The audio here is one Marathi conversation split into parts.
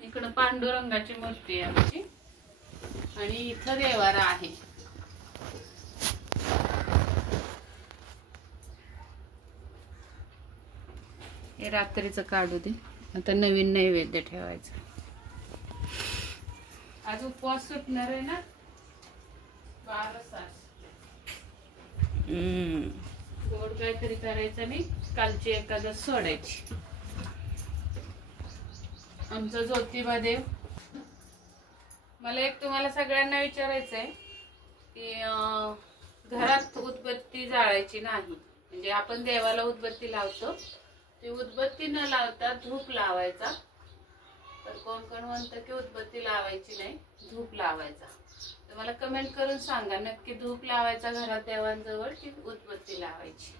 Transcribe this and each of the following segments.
इकडं पांडुरंगाची मूर्ती आहे आमची आणि इथं देवारा आहे. हे रात्रीचं काढू दे. आता नवीन नैवेद्य ठेवायचं. आज उपवास सुटणार आहे ना 12 तास. गोड काहीतरी करायचं आणि कालची एकादश सोडायची. आमचा ज्योतिबा देव. मला एक तुम्हाला सगळ्यांना विचारायचं आहे की घरात उदबत्ती जाळायची नाही. म्हणजे आपण देवाला उदबत्ती लावतो, ती उदबत्ती न लावता धूप लावायचा. तर कोण कोण म्हणतं की उदबत्ती लावायची नाही, धूप लावायचा. तर मला कमेंट करून सांगा नक्की धूप लावायचा घरात देवांजवळ की उदबत्ती लावायची.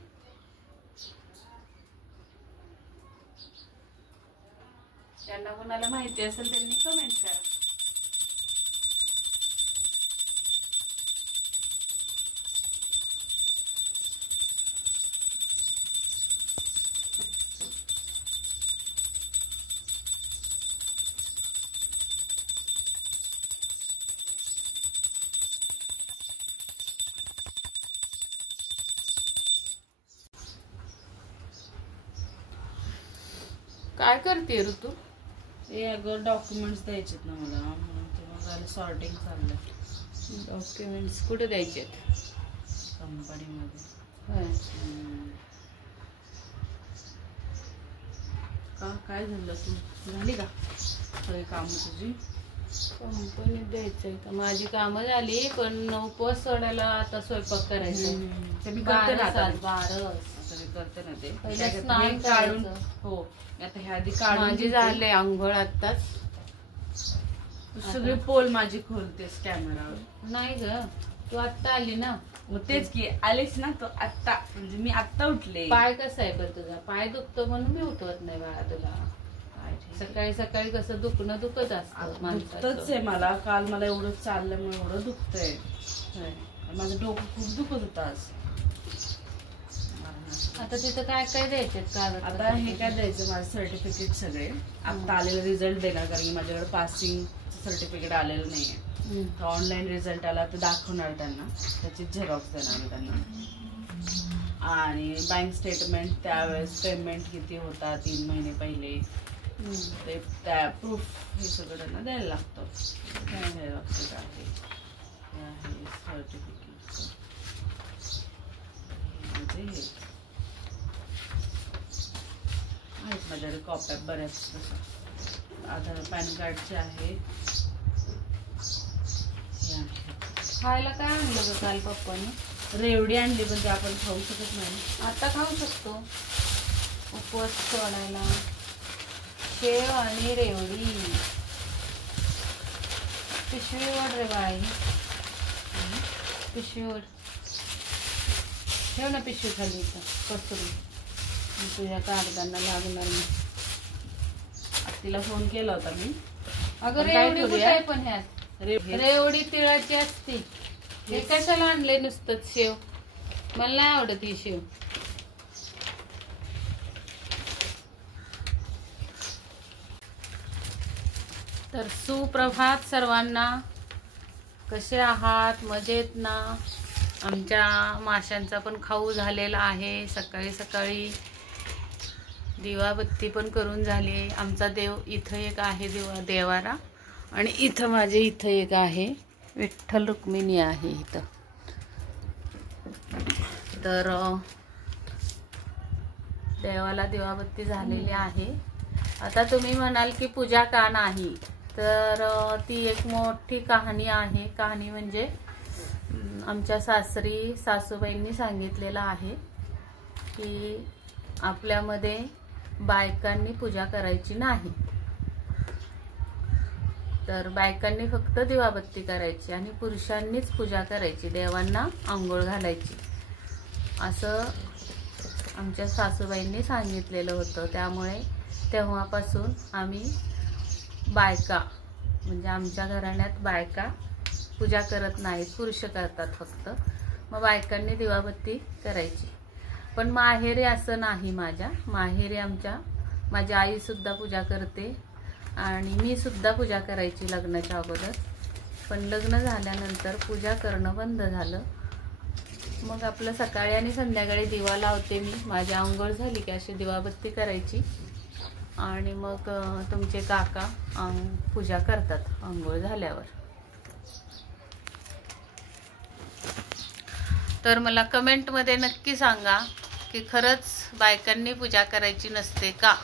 ज्यांना कोणाला माहिती असेल त्यांनी कमेंट करा. काय करते ऋतू? हे अगं डॉक्युमेंट्स द्यायचेत ना मला, म्हणून ते सॉर्टिंग चाललंय. डॉक्युमेंट्स कुठे द्यायचे? कंपनीमध्ये. का काय झालं? तू झाली का सगळी कामं तुझी? कंपनीत द्यायचंय का? माझी कामं झाली पण उपवास सोडायला आता स्वयंपाक करायचा. ते मी करते ना आता. 12 मी करते ना ते. पहिले स्नान काढून. हो आता ह्या आधी काढून माझी झाले आंघोळ आताच. सगळी पोल माझी खोलतेस कॅमेरावर. नाही ग, तू आत्ता आली ना. मग तेच की आलीस ना तो आत्ता. म्हणजे मी आत्ता उठले. पाय कसा आहे बरं तुझा? पाय दुखतो म्हणून मी उठवत नाही बाळा तुला. सकाळी सकाळी कसं दुखणं दुखत असतं. दुखतच आहे मला. काल मला एवढं चालल्यामुळे एवढं दुखतंय. माझं डोकं खूप दुखत होतं आज. आता तिथं काय काय द्यायचे कागद? आता हे काय द्यायचं, माझे सर्टिफिकेट सगळे आता आलेलं रिझल्ट देणार. कारण की माझ्याकडे पासिंग सर्टिफिकेट आलेलं नाहीये. ऑनलाईन रिझल्ट आला तर दाखवणार त्यांना, त्याची झेरॉक्स देणार मी त्यांना. आणि बँक स्टेटमेंट, त्यावेळेस पेमेंट किती होता 3 महिने पहिले ते त्या प्रूफ हे सगळं त्यांना द्यायला लागतं. झेरॉक्स आहे सर्टिफिकेट. आहेत माझ्याकडे कॉप्या बऱ्याच. तसं आधार पॅन कार्डचे आहे. खायला काय आणलं ग काल पप्पाने? रेवडी आणली पण ते आपण खाऊ शकत नाही. आता खाऊ शकतो उपवास सोडायला. शेव आणि रेवडी. पिशवी ओढ रे बाई, पिशवी ओढ. ठेव ना पिशवी खाली इथं पसरून. तुझ्या कागदांना लागणार नाही. तिला फोन केला होता मी. अगं रेवडी कुठे आहे पण ह्यात? रेवडी तिळाची असते. हे कशाला आणले नुसतंच शेव? मला नाही आवडत ही शेव. तर सुप्रभात सर्वांना. कसे आहात? मजेत ना? आमच्या माशांचा पण खाऊ झालेला आहे. सकाळी सकाळी दिवाबत्ती पण करून झाली. आमचा देव इथं एक आहे देवारा आणि इथं माझे इथं एक आहे विठ्ठल रुक्मिणी आहे इथं. तर देवाला दिवाबत्ती झालेली आहे. आता तुम्ही म्हणाल की पूजा का नाही? तर ती एक मोठी कहाणी आहे. कहाणी म्हणजे आमच्या सासूबाईंनी सांगितलेलं आहे की आपल्यामध्ये बायकांनी पूजा करायची नाही. तर बायकांनी फक्त दिवाबत्ती करायची आणि पुरुषांनीच पूजा करायची, देवांना आंघोळ घालायची, असं आमच्या सासूबाईंनी सांगितलेलं होतं. त्यामुळे तेव्हापासून आम्ही बायका म्हणजे आमच्या घराण्यात बायका पूजा करत नाहीत, पुरुष करतात फक्त. मग बायकांनी दिवाबत्ती करायची. पण माहेरी असं नाही. माझ्या माहेरी माझी आई सुद्धा पूजा करते आणि मी सुद्धा पूजा करायची लग्नाच्या अगोदर, पण लग्न झाल्यानंतर पूजा करणं बंद झालं. मग आपलं सकाळी आणि संध्याकाळी दिवा लावते मी. माझी अंघोळ झाली की अशी दिवाबत्ती करायची आणि मग तुमचे काका पूजा करतात अंघोळ झाल्यावर. तर मला कमेंटमध्ये नक्की सांगा की खरंच बायकांनी पूजा करायची नसते का?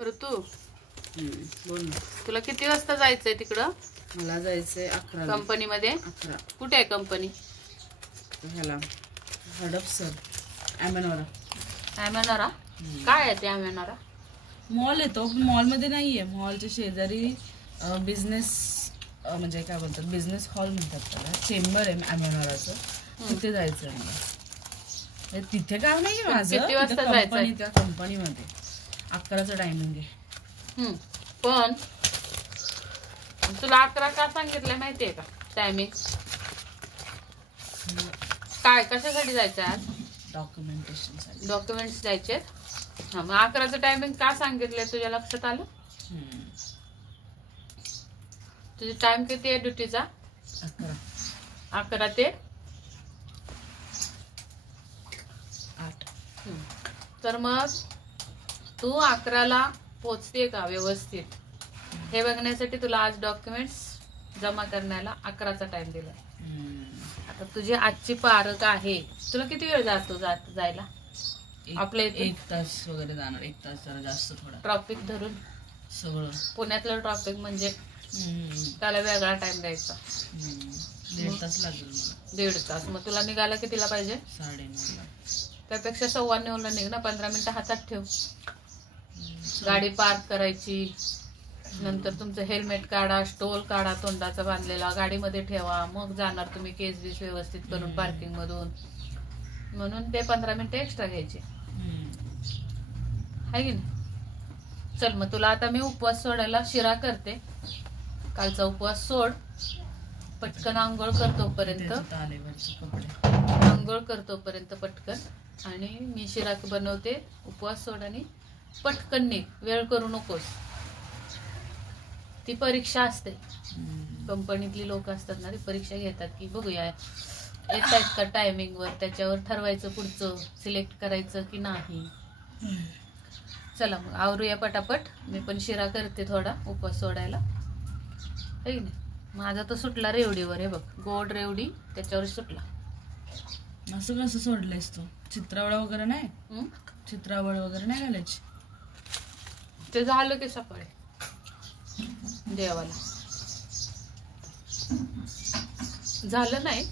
ऋतू बोल ना. तुला किती वाजता जायचंय तिकडं? मला जायचंय 11 कंपनीमध्ये. 11. कुठे आहे कंपनी? ह्याला हडपसर ॲमेनोरा. ॲमेनोरा? काय आहे ते ॲमेनोरा? मॉल येतो, मॉलमध्ये नाहीये. मॉलच्या शेजारी बिझनेस म्हणजे काय बोलतात, बिझनेस हॉल म्हणतात त्याला, चेंबर आहे ॲमेनोराचं. तिथे जायचं आहे मला. तिथे काम नाहीये माझं. किती वाजता जायचं? त्या कंपनीमध्ये 11चं टायमिंग आहे. पण तुला 11 का सांगितलं माहितीये का टायमिंग? काय कशासाठी जायचं आज? डॉक्युमेंटेशन. डॉक्युमेंट्स द्यायचे. हा, मग 11चं टायमिंग का सांगितलंय तुझ्या लक्षात आलं? तुझी टाइम किती आहे ड्युटीचा? 11 ते 8. तर मग तू 11ला पोचते का व्यवस्थित हे बघण्यासाठी तुला आज डॉक्युमेंट्स जमा करण्याला 11चा टाइम दिला. आता तुझी आजची पारक आहे, तुला किती वेळ जातो जायला? आपल्या इथे 1 तास वगैरे जाणार. 1 तास जरा जास्त थोडा. ट्रॉफिक धरून सगळं पुण्यातलं ट्रॉफिक म्हणजे त्याला वेगळा टाइम द्यायचा. 1.5 तास लागेल मला. 1.5 तास. मग तुला निघायला कितीला पाहिजे? 9:30. त्यापेक्षा 9:15ला निघ ना. 15 मिनिटं हातात ठेव. गाडी पार्क करायची, नंतर तुमचं हेल्मेट काढा, स्टोल काढा तोंडाचा बांधलेला, गाडीमध्ये ठेवा. मग जाणार तुम्ही केस बीस व्यवस्थित करून पार्किंग मधून. म्हणून ते 15 मिनिटं एक्स्ट्रा घ्यायचे, आहे की नाही? चल मग तुला आता मी उपवास सोडायला शिरा करते. कालचा उपवास सोड, पटकन आंघोळ करतो पर्यंत, आंघोळ करतो पर्यंत पटकन, आणि मी शिरा बनवते. उपवास सोड आणि पटकन निघ, वेळ करू नकोस. ती परीक्षा असते. कंपनीतली लोक असतात ना, ती परीक्षा घेतात की बघूया येत आहेत का टायमिंग वर, त्याच्यावर ठरवायचं पुढचं सिलेक्ट करायचं की नाही. चला मग आवरूया पटापट. मी पण शिरा करते थोडा उपवास सोडायला, है की नाही? माझा तर सुटला रेवडीवर. हे बघ, गोड रेवडी त्याच्यावर सुटला. असं कसं सोडलंयस तू? चित्रावळ वगैरे नाही? चित्रावळ वगैरे नाही घालायची? ते झालं की सकाळी देवाला झालं नाही.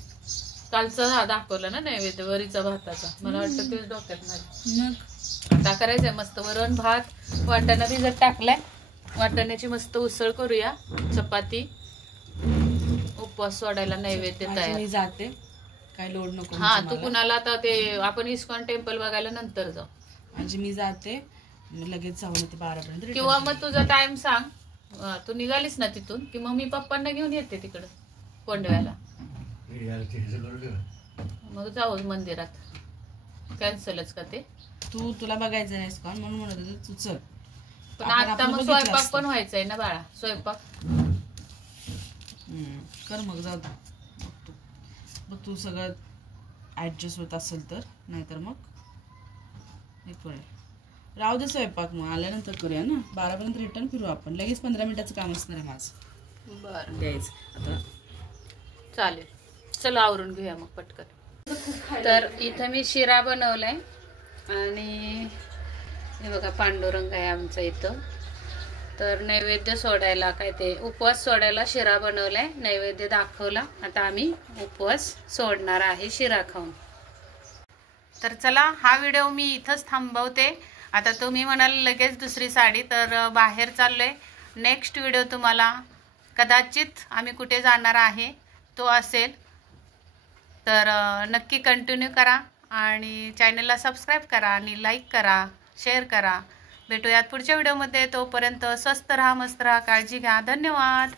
कालचा दाखवलं ना नैवेद्य वरीचा भाताचा. मला वाटतं तेच डोक्यात माझ्या. मग आता करायचंय मस्त वरण भात. वाटाणा भिजत टाकलाय, वाटाण्याची मस्त उसळ करूया, चपाती. उपवास सोडायला नैवेद्य तयार. मी जाते, काय लोड नको. हा, तू कुणाला आता ते आपण इस्कॉन टेम्पल बघायला नंतर जाऊ. म्हणजे मी जाते लगेच जाऊन येते 12 पर्यंत. किंवा मग तुझा टाइम सांग, तू निघालीस ना तिथून की मग मी पप्पांना घेऊन येते तिकडं कोंडव्याला. मग जाऊ मंदिरात. कॅन्सलच का ते? तुला बघायचं नाही इस्कॉन म्हणून म्हणत होते तू चल. पण आता मग स्वयंपाक पण व्हायचंय ना बाळा. स्वयंपाक कर मग, जाऊ दे. मग तू सगळं ऍडजस्ट होत असेल तर, नाहीतर मग एक वेळ राहू दे स्वयंपाक. मग आल्यानंतर करूया ना. 12 पर्यंत रिटर्न फिरू आपण. लगेच 15 मिनिटाचं काम असणार आहे माझं. बरं द्यायचं आता. चालेल, चला आवरून घेऊया मग पटकन. तर इथं मी शिरा बनवलाय आणि हे बघा पांडुरंग आहे आमचा इथं. तर नैवेद्य सोडायला, काय ते उपवास सोडायला शिरा बनवलाय, नैवेद्य दाखवला. आता आम्ही उपवास सोडणार आहे शिरा खाऊन. तर चला, हा व्हिडिओ मी इथंच थांबवते. आता तुम्ही म्हणाल लगेच दुसरी साडी, तर बाहेर चाललोय. नेक्स्ट व्हिडिओ तुम्हाला कदाचित आम्ही कुठे जाणार आहे तो असेल, तर नक्की कंटिन्यू करा आणि चॅनलला सबस्क्राईब करा आणि लाईक करा, शेअर करा. भेटूयात पुढच्या व्हिडिओमध्ये. तोपर्यंत स्वस्त राहा, मस्त राहा, काळजी घ्या. धन्यवाद.